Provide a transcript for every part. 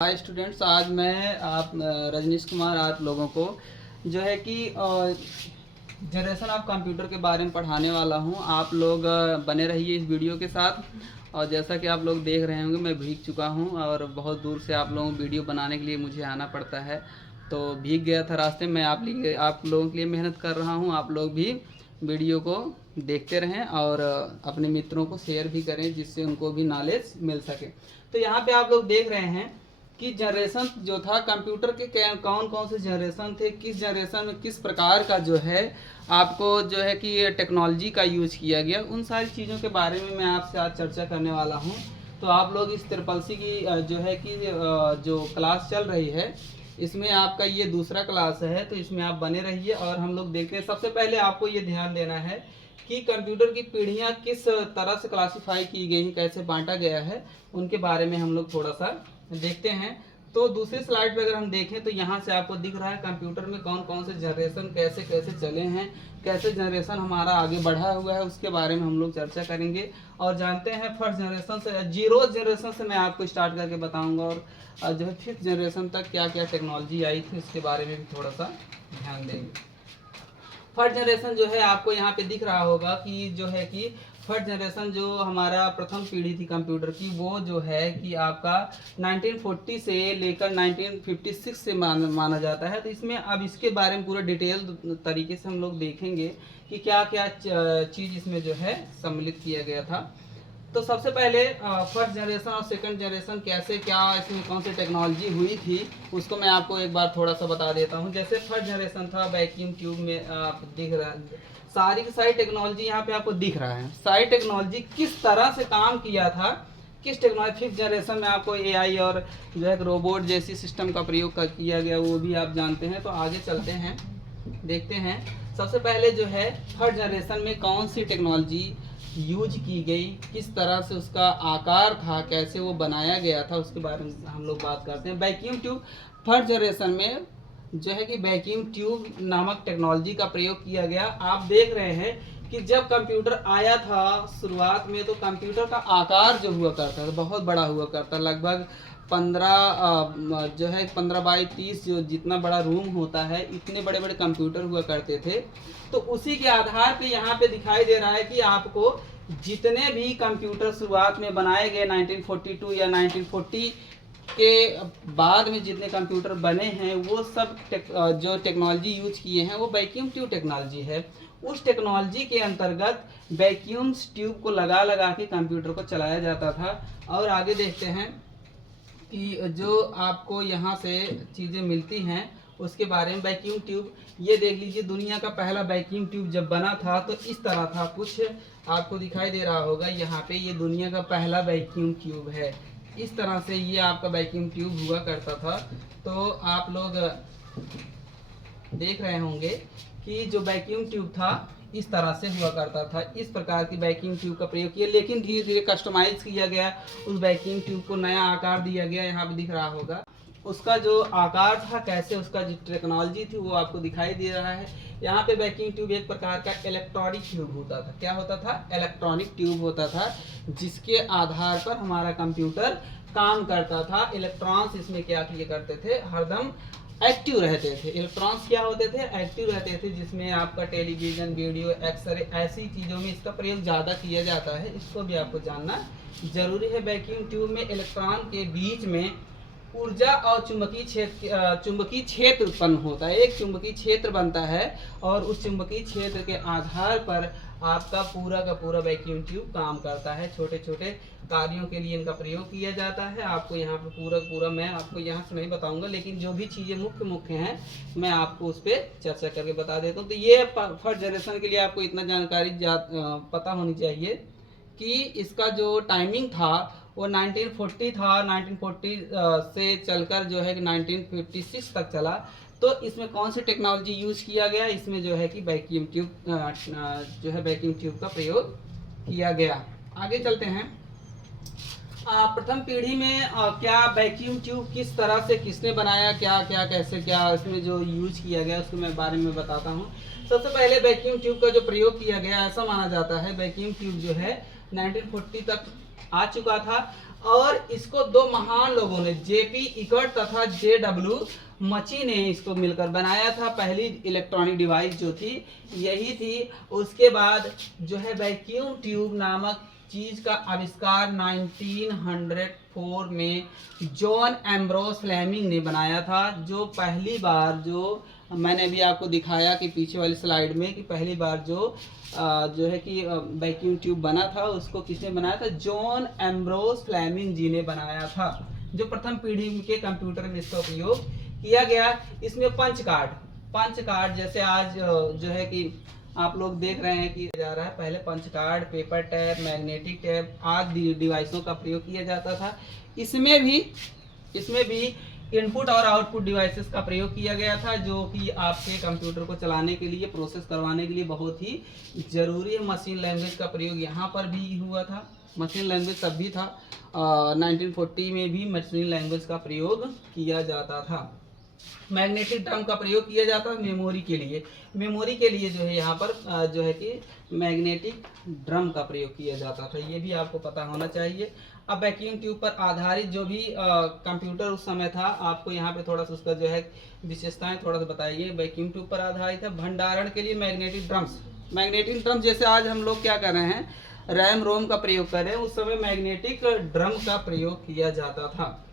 Hi students, आज मैं रजनीश कुमार आप लोगों को जो है कि जनरेशन ऑफ कंप्यूटर के बारे में पढ़ाने वाला हूं। आप लोग बने रहिए इस वीडियो के साथ। और जैसा कि आप लोग देख रहे होंगे, मैं भीग चुका हूं और बहुत दूर से आप लोगों को वीडियो बनाने के लिए मुझे आना पड़ता है, तो भीग गया था रास्ते में। आप लोगों के लिए मेहनत कर रहा हूँ। आप लोग भी वीडियो को देखते रहें और अपने मित्रों को शेयर भी करें, जिससे उनको भी नॉलेज मिल सके। तो यहाँ पे आप लोग देख रहे हैं कि जनरेशन जो था कंप्यूटर के कौन कौन से जनरेशन थे, किस जनरेशन में किस प्रकार का जो है आपको जो है कि टेक्नोलॉजी का यूज किया गया, उन सारी चीज़ों के बारे में मैं आपसे आज चर्चा करने वाला हूं। तो आप लोग इस ट्रिपल सी की जो है कि जो क्लास चल रही है, इसमें आपका ये दूसरा क्लास है, तो इसमें आप बने रहिए और हम लोग देखते हैं। सबसे पहले आपको ये ध्यान देना है कि कंप्यूटर की पीढ़ियाँ किस तरह से क्लासिफाई की गई हैं, कैसे बांटा गया है, उनके बारे में हम लोग थोड़ा सा देखते हैं। तो दूसरी स्लाइड पे अगर हम देखें तो यहाँ से आपको दिख रहा है कंप्यूटर में कौन कौन से जनरेशन कैसे कैसे चले हैं, कैसे जनरेशन हमारा आगे बढ़ा हुआ है, उसके बारे में हम लोग चर्चा करेंगे और जानते हैं। फर्स्ट जनरेशन से, जीरो जनरेशन से मैं आपको स्टार्ट करके बताऊंगा और जो है फिफ्थ जनरेशन तक क्या क्या टेक्नोलॉजी आई थी, उसके बारे में भी थोड़ा सा ध्यान देंगे। फर्स्ट जनरेशन जो है आपको यहाँ पे दिख रहा होगा कि जो है कि फर्स्ट जनरेशन जो हमारा प्रथम पीढ़ी थी कंप्यूटर की, वो जो है कि आपका 1940 से लेकर 1956 से माना जाता है। तो इसमें अब इसके बारे में पूरा डिटेल तरीके से हम लोग देखेंगे कि क्या क्या चीज़ इसमें जो है सम्मिलित किया गया था। तो सबसे पहले फर्स्ट जनरेशन और सेकंड जनरेशन कैसे, क्या इसमें कौन सी टेक्नोलॉजी हुई थी, उसको मैं आपको एक बार थोड़ा सा बता देता हूँ। जैसे फर्स्ट जनरेशन था वैक्यूम ट्यूब में, आप दिख रहा है सारी की सारी टेक्नोलॉजी यहाँ पे आपको दिख रहा है। सारी टेक्नोलॉजी किस तरह से काम किया था, किस टेक्नोलॉजी। फिफ्थ जनरेशन में आपको एआई और जो है रोबोट जैसी सिस्टम का प्रयोग किया गया, वो भी आप जानते हैं। तो आगे चलते हैं, देखते हैं। सबसे पहले जो है थर्ड जनरेशन में कौन सी टेक्नोलॉजी यूज की गई, किस तरह से उसका आकार था, कैसे वो बनाया गया था, उसके बारे में हम लोग बात करते हैं। वैक्यूम ट्यूब थर्ड जनरेशन में जो है कि वैक्यूम ट्यूब नामक टेक्नोलॉजी का प्रयोग किया गया। आप देख रहे हैं कि जब कंप्यूटर आया था शुरुआत में, तो कंप्यूटर का आकार जो हुआ करता था बहुत बड़ा हुआ करता, लगभग 15 बाई 30 जो जितना बड़ा रूम होता है, इतने बड़े बड़े कंप्यूटर हुआ करते थे। तो उसी के आधार पे यहाँ पे दिखाई दे रहा है कि आपको जितने भी कंप्यूटर शुरुआत में बनाए गए 1942 या 1940 के बाद में जितने कंप्यूटर बने हैं, वो सब जो टेक्नोलॉजी यूज किए हैं वो वैक्यूम ट्यूब टेक्नोलॉजी है। उस टेक्नोलॉजी के अंतर्गत वैक्यूम ट्यूब को लगा लगा के कंप्यूटर को चलाया जाता था। और आगे देखते हैं कि जो आपको यहाँ से चीज़ें मिलती हैं उसके बारे में। वैक्यूम ट्यूब, ये देख लीजिए, दुनिया का पहला वैक्यूम ट्यूब जब बना था तो इस तरह था, कुछ आपको दिखाई दे रहा होगा यहाँ पे। ये दुनिया का पहला वैक्यूम ट्यूब है, इस तरह से ये आपका वैक्यूम ट्यूब हुआ करता था। तो आप लोग देख रहे होंगे कि जो वैक्यूम ट्यूब था इस तरह से हुआ करता था। इस प्रकार की वैक्यूम ट्यूब का प्रयोग किया, लेकिन धीरे धीरे कस्टमाइज किया गया, उस वैक्यूम ट्यूब को नया आकार दिया गया। यहाँ पे दिख रहा होगा उसका जो आकार था, कैसे उसका जो टेक्नोलॉजी थी वो आपको दिखाई दे रहा है। यहाँ पे वैक्यूम ट्यूब एक प्रकार का इलेक्ट्रॉनिक ट्यूब होता था। क्या होता था? इलेक्ट्रॉनिक ट्यूब होता था, जिसके आधार पर हमारा कंप्यूटर काम करता था। इलेक्ट्रॉन्स इसमें क्या किया करते थे, हरदम एक्टिव रहते थे। इलेक्ट्रॉन्स क्या होते थे? एक्टिव रहते थे, जिसमें आपका टेलीविजन, वीडियो, एक्सरे, ऐसी चीज़ों में इसका प्रयोग ज़्यादा किया जाता है। इसको भी आपको जानना जरूरी है। वैक्यूम ट्यूब में इलेक्ट्रॉन के बीच में ऊर्जा और चुंबकीय क्षेत्र उत्पन्न होता है। एक चुंबकीय क्षेत्र बनता है और उस चुंबकीय क्षेत्र के आधार पर आपका पूरा का पूरा वैक्यूम ट्यूब काम करता है। छोटे छोटे कार्यों के लिए इनका प्रयोग किया जाता है। आपको यहाँ पे पूरा मैं आपको यहाँ से नहीं बताऊंगा, लेकिन जो भी चीज़ें मुख्य हैं मैं आपको उस पर चर्चा करके बता देता हूँ। तो ये फर्स्ट जनरेशन के लिए आपको इतना जानकारी पता होनी चाहिए कि इसका जो टाइमिंग था वो 1940 था। 1940 से चलकर जो है कि 1956 तक चला। तो इसमें कौन सी टेक्नोलॉजी यूज किया गया? इसमें जो है कि वैक्यूम ट्यूब जो है वैक्यूम ट्यूब का प्रयोग किया गया। आगे चलते हैं। प्रथम पीढ़ी में क्या वैक्यूम ट्यूब किस तरह से किसने बनाया, क्या क्या कैसे क्या इसमें जो यूज किया गया, उसके मैं बारे में बताता हूँ। सबसे पहले वैक्यूम ट्यूब का जो प्रयोग किया गया, ऐसा माना जाता है वैक्यूम ट्यूब जो है 1940 तक आ चुका था। और इसको दो महान लोगों ने, जेपी इकर्ट तथा जेडब्ल्यू मची ने इसको मिलकर बनाया था। पहली इलेक्ट्रॉनिक डिवाइस जो थी यही थी। उसके बाद जो है वैक्यूम ट्यूब नामक चीज का आविष्कार 1904 में जॉन एम्ब्रोस फ्लेमिंग ने बनाया था। जो पहली बार, जो मैंने अभी आपको दिखाया कि पीछे वाली स्लाइड में, कि पहली बार जो है कि वैक्यूम ट्यूब बना था, उसको किसने बनाया था? जॉन एम्ब्रोस फ्लेमिंग जी ने बनाया था। जो प्रथम पीढ़ी के कंप्यूटर में इसका उपयोग किया गया। इसमें पंच कार्ड जैसे आज जो है कि आप लोग देख रहे हैं कि जा रहा है, पहले punch card, paper tape, magnetic tape आदि डिवाइसों का प्रयोग किया जाता था। इसमें भी इनपुट और आउटपुट डिवाइसेस का प्रयोग किया गया था, जो कि आपके कंप्यूटर को चलाने के लिए, प्रोसेस करवाने के लिए बहुत ही जरूरी है। मशीन लैंग्वेज का प्रयोग यहाँ पर भी हुआ था। मशीन लैंग्वेज तब भी था, 1940 में भी मशीन लैंग्वेज का प्रयोग किया जाता था। मैग्नेटिक ड्रम का प्रयोग किया जाता है मेमोरी के लिए जो है यहाँ पर जो है कि मैग्नेटिक ड्रम का प्रयोग किया जाता था। ये भी आपको पता होना चाहिए। अब वैक्यूम ट्यूब पर आधारित जो भी कंप्यूटर उस समय था, आपको यहाँ पे थोड़ा सा उसका जो है विशेषताएं थोड़ा सा बताइए। वैक्यूम ट्यूब पर आधारित है। भंडारण के लिए मैग्नेटिक ड्रम जैसे आज हम लोग क्या कर रहे हैं, रैम रोम का प्रयोग कर रहे हैं, उस समय मैग्नेटिक ड्रम का प्रयोग किया जाता था।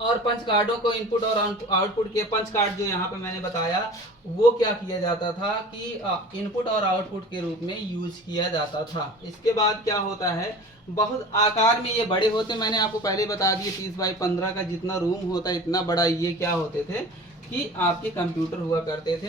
और पंच कार्डों को इनपुट और आउटपुट के, पंच कार्ड जो यहाँ पे मैंने बताया, वो क्या किया जाता था कि इनपुट और आउटपुट के रूप में यूज किया जाता था। इसके बाद क्या होता है, बहुत आकार में ये बड़े होते, मैंने आपको पहले बता दिए 30 बाई 15 का जितना रूम होता है, इतना बड़ा ये क्या होते थे कि आपके कंप्यूटर हुआ करते थे।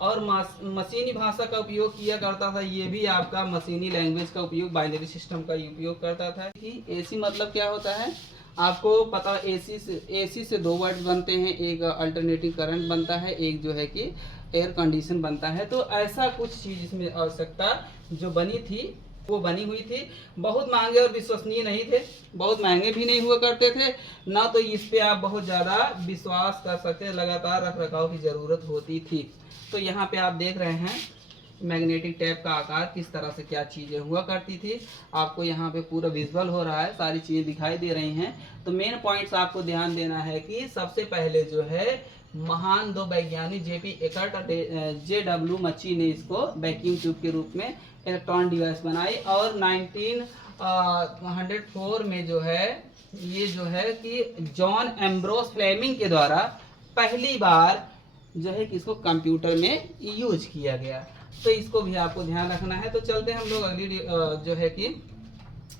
और मशीनी भाषा का उपयोग किया करता था। ये भी आपका मशीनी लैंग्वेज का उपयोग, बाइनरी सिस्टम का उपयोग करता था। कि एसी मतलब क्या होता है आपको पता, एसी से दो वर्ड्स बनते हैं, एक अल्टरनेटिंग करंट बनता है, एक जो है कि एयर कंडीशन बनता है। तो ऐसा कुछ चीज इसमें आवश्यकता जो बनी थी, वो बनी हुई थी। बहुत महंगे और विश्वसनीय नहीं थे, बहुत महंगे भी नहीं हुआ करते थे ना, तो इस पे आप बहुत ज़्यादा विश्वास कर सकते, लगातार रख रखाव की ज़रूरत होती थी। तो यहाँ पे आप देख रहे हैं मैग्नेटिक टैप का आकार, किस तरह से क्या चीज़ें हुआ करती थी। आपको यहाँ पे पूरा विजुअल हो रहा है, सारी चीज़ें दिखाई दे रही हैं। तो मेन पॉइंट्स आपको ध्यान देना है कि सबसे पहले जो है महान दो वैज्ञानिक जेपी इकर्ट और जेडब्ल्यू मची ने इसको वैक्यूम ट्यूब के रूप में इलेक्ट्रॉन डिवाइस बनाई। और 1904 में जो है ये जो है कि जॉन एम्ब्रोस फ्लेमिंग के द्वारा पहली बार जो है कि इसको कंप्यूटर में यूज किया गया। तो इसको भी आपको ध्यान रखना है। तो चलते हैं हम लोग अगली जो है कि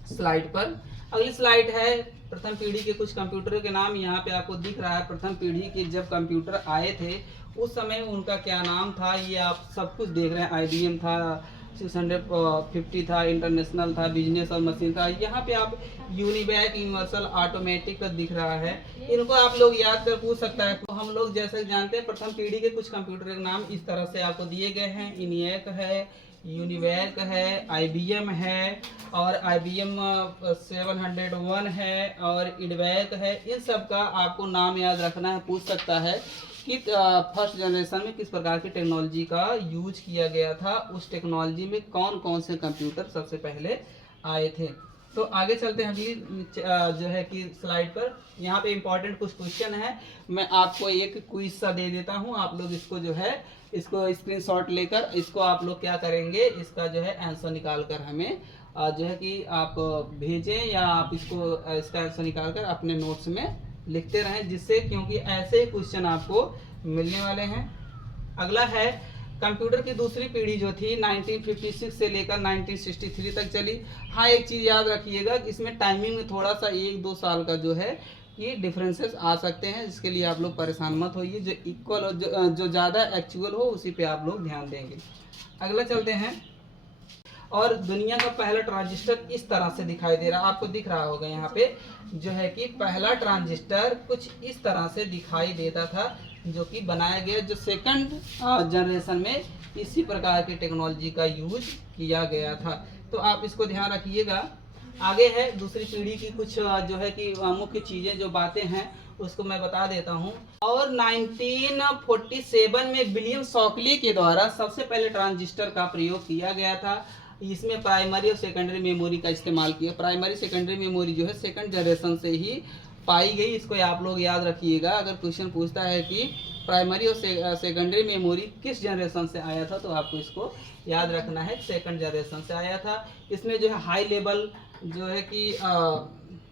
स्लाइड पर। अगली स्लाइड है प्रथम पीढ़ी के कुछ कंप्यूटरों के नाम। यहाँ पे आपको दिख रहा है प्रथम पीढ़ी के जब कंप्यूटर आए थे उस समय उनका क्या नाम था, ये आप सब कुछ देख रहे हैं। IBM था, 650 था, इंटरनेशनल था, बिजनेस और मशीन था। यहाँ पे आप यूनिवैक, यूनिवर्सल, ऑटोमेटिक दिख रहा है। इनको आप लोग याद कर पूछ सकता है। तो हम लोग जैसे जानते हैं प्रथम पीढ़ी के कुछ कंप्यूटर के नाम इस तरह से आपको दिए गए हैं। इनिएक है, यूनिवैक है, IBM है और IBM 701 है और इडवैक है। इन सब का आपको नाम याद रखना है। पूछ सकता है कि फर्स्ट जनरेशन में किस प्रकार की टेक्नोलॉजी का यूज किया गया था, उस टेक्नोलॉजी में कौन कौन से कंप्यूटर सबसे पहले आए थे। तो आगे चलते हैं अगली जो है कि स्लाइड पर। यहाँ पे इम्पोर्टेंट कुछ क्वेश्चन है, मैं आपको एक क्विज सा दे देता हूँ। आप लोग इसको जो है इसको स्क्रीनशॉट लेकर इसको आप लोग क्या करेंगे, इसका जो है आंसर निकाल कर हमें जो है कि आप भेजें या आप इसका आंसर निकाल कर अपने नोट्स में लिखते रहें, जिससे क्योंकि ऐसे क्वेश्चन आपको मिलने वाले हैं। अगला है कंप्यूटर की दूसरी पीढ़ी जो थी 1956 से लेकर 1963 तक चली। हाँ, एक चीज़ याद रखिएगा, इसमें टाइमिंग में थोड़ा सा 1-2 साल का जो है ये डिफरेंसेस आ सकते हैं, जिसके लिए आप लोग परेशान मत होइए। जो इक्वल हो, जो ज़्यादा एक्चुअल हो उसी पे आप लोग ध्यान देंगे। अगला चलते हैं। और दुनिया का पहला ट्रांजिस्टर इस तरह से दिखाई दे रहा, आपको दिख रहा होगा यहाँ पे जो है कि पहला ट्रांजिस्टर कुछ इस तरह से दिखाई देता था, जो कि बनाया गया, जो सेकंड जनरेशन में इसी प्रकार की टेक्नोलॉजी का यूज किया गया था। तो आप इसको ध्यान रखिएगा। आगे है दूसरी पीढ़ी की कुछ जो है कि मुख्य चीज़ें जो बातें हैं उसको मैं बता देता हूँ। और 1947 में विलियम शॉकली के द्वारा सबसे पहले ट्रांजिस्टर का प्रयोग किया गया था। इसमें प्राइमरी और सेकेंडरी मेमोरी का इस्तेमाल किया। प्राइमरी सेकेंडरी मेमोरी जो है सेकंड जनरेशन से ही पाई गई, इसको आप लोग याद रखिएगा। अगर क्वेश्चन पूछता है कि प्राइमरी और सेकेंडरी मेमोरी किस जनरेशन से आया था, तो आपको इसको याद रखना है सेकंड जनरेशन से आया था। इसमें जो है हाई लेवल जो है कि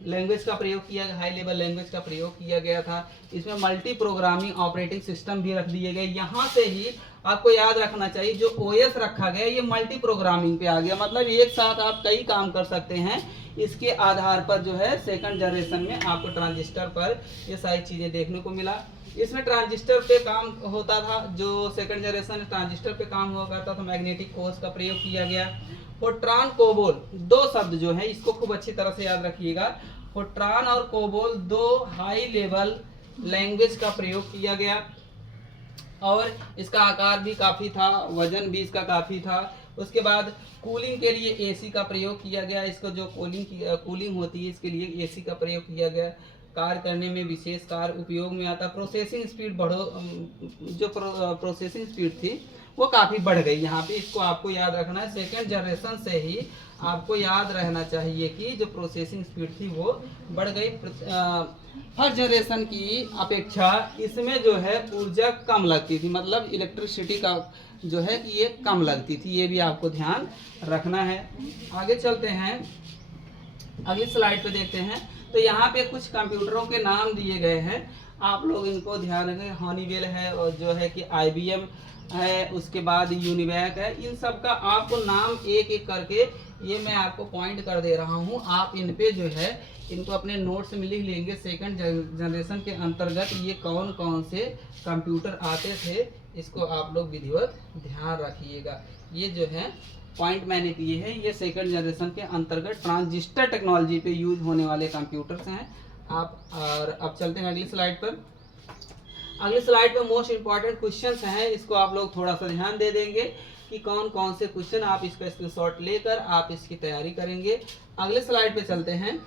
लैंग्वेज का प्रयोग किया गया, हाई लेवल लैंग्वेज का प्रयोग किया गया था। इसमें मल्टी प्रोग्रामिंग ऑपरेटिंग सिस्टम भी रख दिए गए। यहाँ से ही आपको याद रखना चाहिए जो ओएस रखा गया ये मल्टी प्रोग्रामिंग पे आ गया, मतलब एक साथ आप कई काम कर सकते हैं। इसके आधार पर जो है सेकंड जनरेशन में आपको ट्रांजिस्टर पर ये सारी चीज़ें देखने को मिला। इसमें ट्रांजिस्टर पे काम होता था, जो सेकंड जनरेशन ट्रांजिस्टर पे काम हुआ करता था। मैग्नेटिक फोर्स का प्रयोग किया गया। फोर्ट्रान कोबोल दो शब्द जो है इसको खूब अच्छी तरह से याद रखिएगा। फोर्ट्रान और कोबोल दो हाई लेवल लैंग्वेज का प्रयोग किया गया और इसका आकार भी काफ़ी था, वजन भी इसका काफ़ी था। उसके बाद कूलिंग के लिए एसी का प्रयोग किया गया। इसको जो कूलिंग होती है इसके लिए एसी का प्रयोग किया गया। कार्य करने में विशेष कार्य उपयोग में आता। प्रोसेसिंग स्पीड जो प्रोसेसिंग स्पीड थी वो काफ़ी बढ़ गई यहाँ पे, इसको आपको याद रखना है। सेकेंड जनरेशन से ही आपको याद रहना चाहिए कि जो प्रोसेसिंग स्पीड थी वो बढ़ गई। फर्स्ट जनरेशन की अपेक्षा इसमें जो है ऊर्जा कम लगती थी, मतलब इलेक्ट्रिसिटी का जो है कि ये कम लगती थी, ये भी आपको ध्यान रखना है। आगे चलते हैं, अगली स्लाइड पे देखते हैं। तो यहाँ पे कुछ कंप्यूटरों के नाम दिए गए हैं, आप लोग इनको ध्यान रखें। हॉनीवेल है और जो है कि IBM है, उसके बाद यूनिवैक है। इन सब का आपको नाम एक एक करके ये मैं आपको पॉइंट कर दे रहा हूँ। आप इन पे जो है इनको अपने नोट्स में लिख लेंगे। सेकंड जनरेशन के अंतर्गत ये कौन कौन से कंप्यूटर आते थे, इसको आप लोग विधिवत ध्यान रखिएगा। ये जो है पॉइंट मैंने किए हैं, ये सेकंड जनरेशन के अंतर्गत ट्रांजिस्टर टेक्नोलॉजी पे यूज होने वाले कंप्यूटर्स हैं आप। और अब चलते हैं अगली स्लाइड पर। अगली स्लाइड पर मोस्ट इंपॉर्टेंट क्वेश्चंस हैं, इसको आप लोग थोड़ा सा ध्यान दे देंगे कि कौन कौन से क्वेश्चन आप इसका स्क्रीनशॉट लेकर आप इसकी तैयारी करेंगे। अगले स्लाइड पे चलते हैं।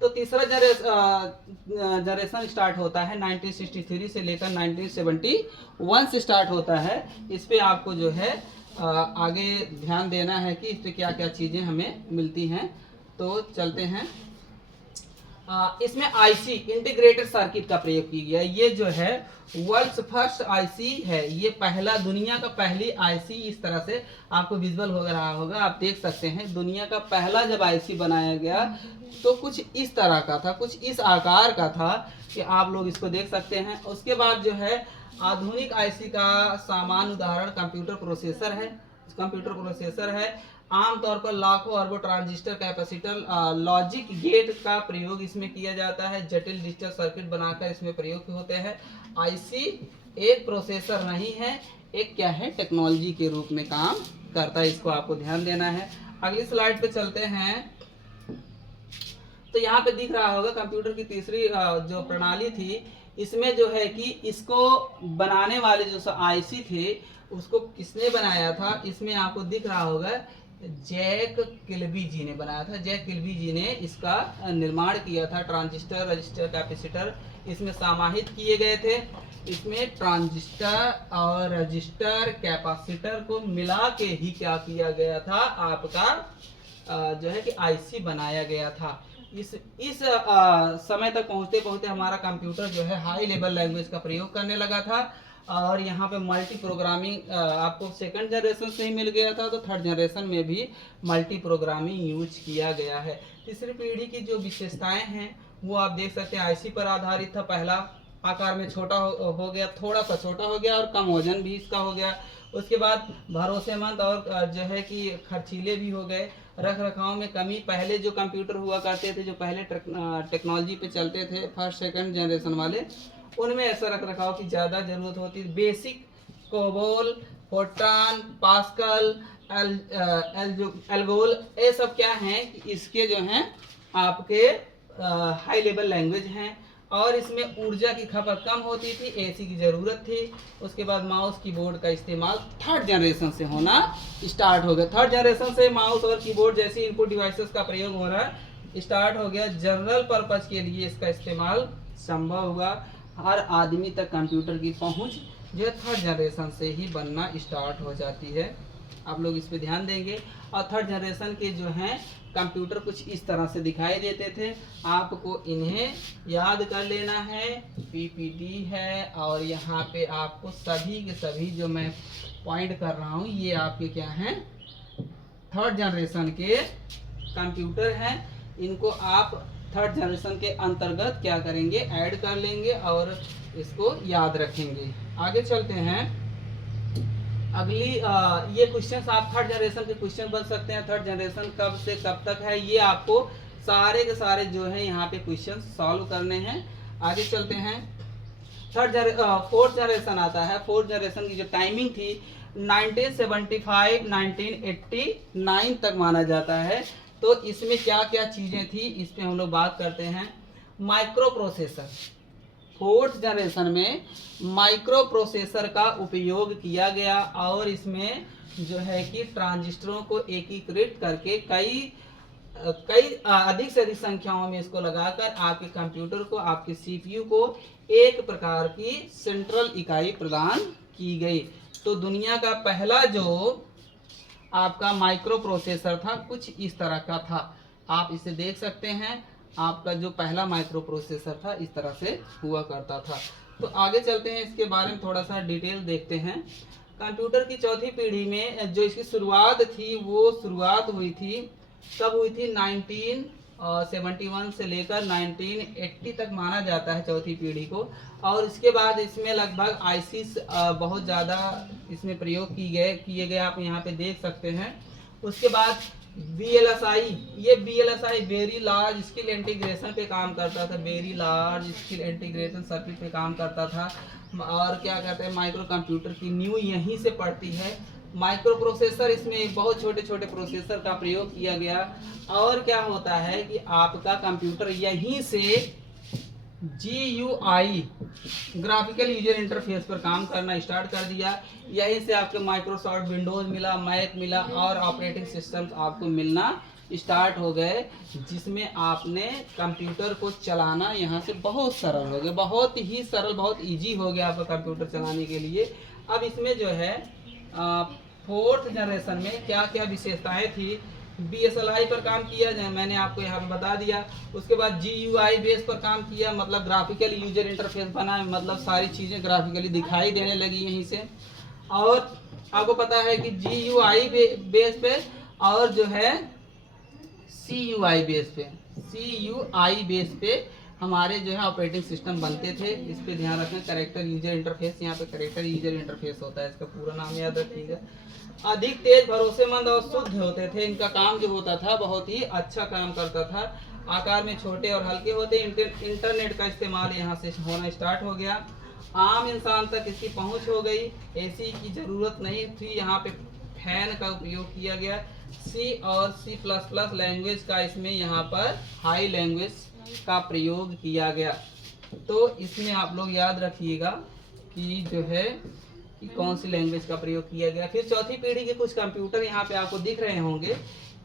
तो तीसरा जनरेशन स्टार्ट होता है 1963 से लेकर 1971 से स्टार्ट होता है। इस पे आपको जो है आगे ध्यान देना है कि इस पे क्या क्या चीज़ें हमें मिलती हैं। तो चलते हैं। इसमें आईसी इंटीग्रेटेड सर्किट का प्रयोग किया गया। ये जो है वर्ल्ड फर्स्ट आईसी है, ये पहला, दुनिया का पहली आईसी। इस तरह से आपको विजुअल हो रहा होगा, आप देख सकते हैं। दुनिया का पहला जब आईसी बनाया गया तो कुछ इस तरह का था, कुछ इस आकार का था कि आप लोग इसको देख सकते हैं। उसके बाद जो है आधुनिक आईसी का सामान्य उदाहरण कंप्यूटर प्रोसेसर है। कंप्यूटर प्रोसेसर है आमतौर पर लाखों अरबों ट्रांजिस्टर, कैपेसिटर, लॉजिक गेट का प्रयोग इसमें किया जाता है। जटिल डिजिटल सर्किट बनाकर इसमें प्रयोग होते हैं। आईसी एक प्रोसेसर नहीं है, एक क्या है, टेक्नोलॉजी के रूप में काम करता है, इसको आपको ध्यान देना है। अगली स्लाइड पे चलते हैं। तो यहाँ पे दिख रहा होगा कंप्यूटर की तीसरी जो प्रणाली थी, इसमें जो है कि इसको बनाने वाले जो आईसी थे उसको किसने बनाया था, इसमें आपको दिख रहा होगा जैक किल्बी जी ने बनाया था। जैक किल्बी जी ने इसका निर्माण किया था। ट्रांजिस्टर, रजिस्टर, कैपेसिटर इसमें समाहित किए गए थे। इसमें ट्रांजिस्टर और रजिस्टर, कैपेसिटर को मिला के ही क्या किया गया था, आपका जो है कि आईसी बनाया गया था। इस समय तक पहुंचते पहुंचते हमारा कंप्यूटर जो है हाई लेवल लैंग्वेज का प्रयोग करने लगा था। और यहाँ पे मल्टी प्रोग्रामिंग आपको सेकंड जनरेशन से ही मिल गया था, तो थर्ड जनरेशन में भी मल्टी प्रोग्रामिंग यूज किया गया है। तीसरी पीढ़ी की जो विशेषताएं हैं वो आप देख सकते हैं। आईसी पर आधारित था। पहला आकार में छोटा हो गया, थोड़ा सा छोटा हो गया और कम वजन भी इसका हो गया। उसके बाद भरोसेमंद और जो है कि खर्चीले भी हो गए। रख रखाव में कमी, पहले जो कंप्यूटर हुआ करते थे, जो पहले टेक्नोलॉजी पे चलते थे फर्स्ट सेकंड जनरेशन वाले, उनमें ऐसा रख रखाव की ज़्यादा ज़रूरत होती है। Basic, COBOL, Fortran, pascal, ALGOL, ये सब क्या हैं कि इसके जो हैं आपके हाई लेवल लैंग्वेज हैं। और इसमें ऊर्जा की खपत कम होती थी, एसी की ज़रूरत थी। उसके बाद माउस कीबोर्ड का इस्तेमाल थर्ड जनरेशन से होना स्टार्ट हो गया। थर्ड जनरेशन से माउस और कीबोर्ड जैसी इनपुट डिवाइसेस का प्रयोग होना स्टार्ट हो गया। जनरल पर्पज़ के लिए इसका इस्तेमाल संभव हुआ। हर आदमी तक कंप्यूटर की पहुंच जो थर्ड जनरेशन से ही बनना स्टार्ट हो जाती है। आप लोग इस पे ध्यान देंगे। और थर्ड जनरेशन के जो हैं कंप्यूटर कुछ इस तरह से दिखाई देते थे। आपको इन्हें याद कर लेना है। पीपीटी है और यहाँ पे आपको सभी के सभी जो मैं पॉइंट कर रहा हूँ ये आपके क्या हैं, थर्ड जनरेशन के कंप्यूटर हैं। इनको आप थर्ड जनरेशन के अंतर्गत क्या करेंगे, ऐड कर लेंगे और इसको याद रखेंगे। आगे चलते हैं। अगली ये क्वेश्चन आप थर्ड जनरेशन के क्वेश्चन बन सकते हैं। थर्ड जनरेशन कब से कब तक है, ये आपको सारे के सारे जो है यहाँ पे क्वेश्चन सॉल्व करने हैं। आगे चलते हैं। फोर्थ जनरेशन आता है। फोर्थ जनरेशन की जो टाइमिंग थी 1975 1989 तक माना जाता है। तो इसमें क्या क्या चीजें थी इस पे हम लोग बात करते हैं। माइक्रो प्रोसेसर, फोर्थ जनरेशन में माइक्रो प्रोसेसर का उपयोग किया गया और इसमें जो है कि ट्रांजिस्टरों को एकीकृत करके कई अधिक से अधिक संख्याओं में इसको लगाकर आपके कंप्यूटर को, आपके सीपीयू को एक प्रकार की सेंट्रल इकाई प्रदान की गई। तो दुनिया का पहला जो आपका माइक्रो प्रोसेसर था कुछ इस तरह का था। आप इसे देख सकते हैं। आपका जो पहला माइक्रो प्रोसेसर था इस तरह से हुआ करता था। तो आगे चलते हैं, इसके बारे में थोड़ा सा डिटेल देखते हैं। कंप्यूटर की चौथी पीढ़ी में जो इसकी शुरुआत थी वो शुरुआत हुई थी, कब हुई थी, 1971 से लेकर 1980 तक माना जाता है चौथी पीढ़ी को। और इसके बाद इसमें लगभग आईसीस बहुत ज़्यादा इसमें प्रयोग किए गए, आप यहाँ पे देख सकते हैं। उसके बाद VLSI, ये VLSI very large scale integration पे काम करता था, very large scale integration circuit पे काम करता था। और क्या कहते हैं, माइक्रो कंप्यूटर की न्यू यहीं से पड़ती है। माइक्रो प्रोसेसर, इसमें बहुत छोटे छोटे प्रोसेसर का प्रयोग किया गया। और क्या होता है कि आपका कंप्यूटर यहीं से GUI ग्राफिकल यूजर इंटरफेस पर काम करना स्टार्ट कर दिया। यहीं से आपके माइक्रोसॉफ्ट विंडोज मिला, मैक मिला और ऑपरेटिंग सिस्टम आपको मिलना स्टार्ट हो गए, जिसमें आपने कंप्यूटर को चलाना यहाँ से बहुत सरल हो गया, बहुत ही सरल, बहुत इजी हो गया आपका कंप्यूटर चलाने के लिए। अब इसमें जो है फोर्थ जनरेशन में क्या क्या विशेषताएं थी। BSLI पर काम किया जाए, मैंने आपको यहाँ पे बता दिया। उसके बाद GUI बेस पर काम किया, मतलब ग्राफिकल यूजर इंटरफेस बना, मतलब सारी चीज़ें ग्राफिकली दिखाई देने लगी यहीं से। और आपको पता है कि GUI बेस पे और जो है CUI बेस पे हमारे जो है ऑपरेटिंग सिस्टम बनते थे। इस पे ध्यान रखें। कैरेक्टर यूजर इंटरफेस, यहाँ पे कैरेक्टर यूजर इंटरफेस होता है, इसका पूरा नाम याद रखिएगा। अधिक तेज, भरोसेमंद और शुद्ध होते थे। इनका काम जो होता था बहुत ही अच्छा काम करता था। आकार में छोटे और हल्के होते। इंटरनेट का इस्तेमाल यहाँ से होना स्टार्ट हो गया। आम इंसान तक इसकी पहुँच हो गई। AC की ज़रूरत नहीं थी, यहाँ पे फैन का उपयोग किया गया। C और C++ लैंग्वेज का इसमें यहाँ पर हाई लैंग्वेज का प्रयोग किया गया। तो इसमें आप लोग याद रखिएगा कि जो है कि कौन सी लैंग्वेज का प्रयोग किया गया। फिर चौथी पीढ़ी के कुछ कंप्यूटर यहाँ पे आपको दिख रहे होंगे।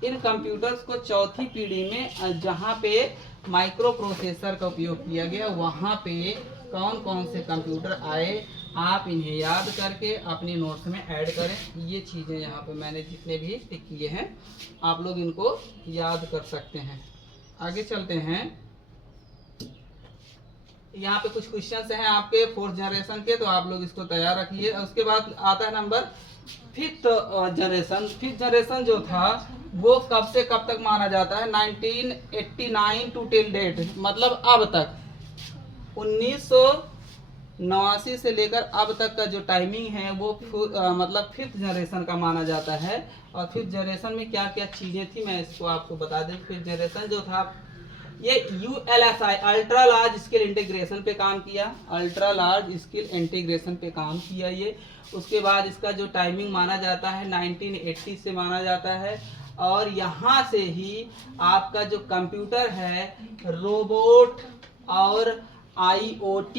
इन कंप्यूटर्स को चौथी पीढ़ी में जहाँ पे माइक्रो प्रोसेसर का उपयोग किया गया वहाँ पे कौन कौन से कंप्यूटर आए, आप इन्हें याद करके अपनी नोट्स में ऐड करें। ये चीज़ें यहाँ पे मैंने जितने भी टिक किए हैं आप लोग इनको याद कर सकते हैं। आगे चलते हैं। यहाँ पे कुछ क्वेश्चंस हैं आपके फोर्थ जनरेशन के, तो आप लोग इसको तैयार रखिए। उसके बाद आता है number fifth generation. Fifth generation जो था वो कब से कब तक माना जाता है, 1989 टू टिल डेट, मतलब अब तक 1989 से लेकर अब तक का जो टाइमिंग है वो मतलब फिफ्थ जनरेशन का माना जाता है। और फिफ्थ जनरेशन में क्या क्या चीज़ें थी मैं इसको आपको बता दें। फिफ्थ जनरेशन जो था ये ULSI ultra large scale integration पे काम किया, अल्ट्रा लार्ज स्केल इंटीग्रेशन पे काम किया ये। उसके बाद इसका जो टाइमिंग माना जाता है 1980 से माना जाता है। और यहाँ से ही आपका जो कंप्यूटर है रोबोट और IoT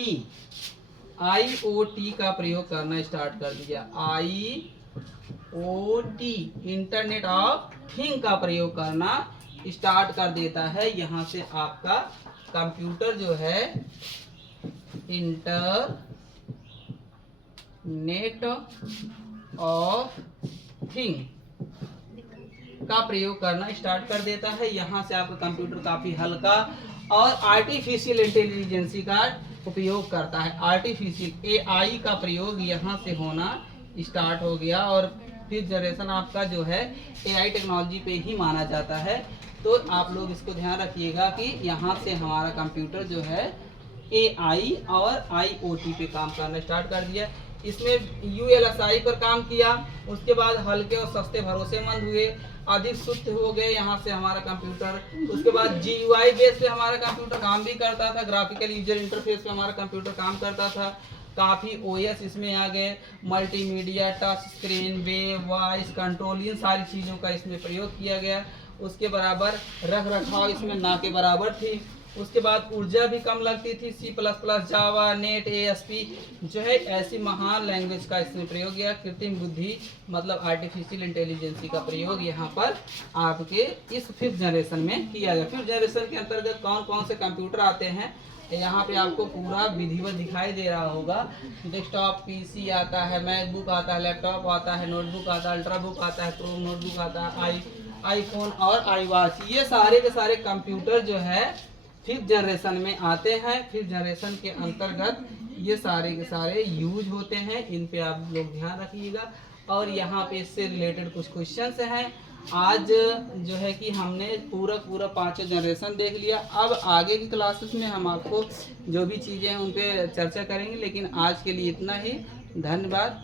का प्रयोग करना स्टार्ट कर दिया। IoT इंटरनेट ऑफ थिंग का प्रयोग करना स्टार्ट कर देता है। यहाँ से आपका कंप्यूटर जो है इंटरनेट ऑफ एवरीथिंग का प्रयोग करना स्टार्ट कर देता है। यहाँ से आपका कंप्यूटर काफी हल्का और आर्टिफिशियल इंटेलिजेंसी का उपयोग करता है। आर्टिफिशियल एआई का प्रयोग यहाँ से होना स्टार्ट हो गया और फिर जनरेशन आपका जो है एआई टेक्नोलॉजी पे ही माना जाता है। तो आप लोग इसको ध्यान रखिएगा कि यहाँ से हमारा कंप्यूटर जो है एआई और आईओटी पे काम करना स्टार्ट कर दिया। इसमें यूएलएसआई पर काम किया, उसके बाद हल्के और सस्ते भरोसेमंद हुए, अधिक शुद्ध हो गए यहाँ से हमारा कंप्यूटर। उसके बाद जीयूआई बेस पे हमारा कंप्यूटर काम भी करता था, ग्राफिकल यूजर इंटरफेस पे हमारा कंप्यूटर काम करता था। काफ़ी ओएस इसमें आ गए, multimedia, touch screen, web, voice control, इन सारी चीज़ों का इसमें प्रयोग किया गया। उसके बराबर रख रखाव इसमें ना के बराबर थी। उसके बाद ऊर्जा भी कम लगती थी। C++, जावा, नेट, ASP जो है ऐसी महान लैंग्वेज का इसमें प्रयोग किया। कृत्रिम बुद्धि मतलब आर्टिफिशियल इंटेलिजेंसी का प्रयोग यहाँ पर आपके इस 5th जनरेशन में किया गया। 5th जनरेशन के अंतर्गत कौन कौन से कंप्यूटर आते हैं यहाँ पे आपको पूरा विधिवत दिखाई दे रहा होगा। डेस्कटॉप पीसी आता है, मैकबुक आता है, लैपटॉप आता है, नोटबुक आता है, अल्ट्राबुक आता है, क्रोम नोटबुक आता है, आईफोन और iWatch, ये सारे के सारे कंप्यूटर जो है 5th जनरेशन में आते हैं। 5th जनरेशन के अंतर्गत ये सारे के सारे यूज होते हैं। इन पे आप लोग ध्यान रखिएगा। और यहाँ पे इससे रिलेटेड कुछ क्वेश्चंस हैं। आज जो है कि हमने पूरा 5 जनरेशन देख लिया। अब आगे की क्लासेस में हम आपको जो भी चीज़ें हैं उन पे चर्चा करेंगे, लेकिन आज के लिए इतना ही। धन्यवाद।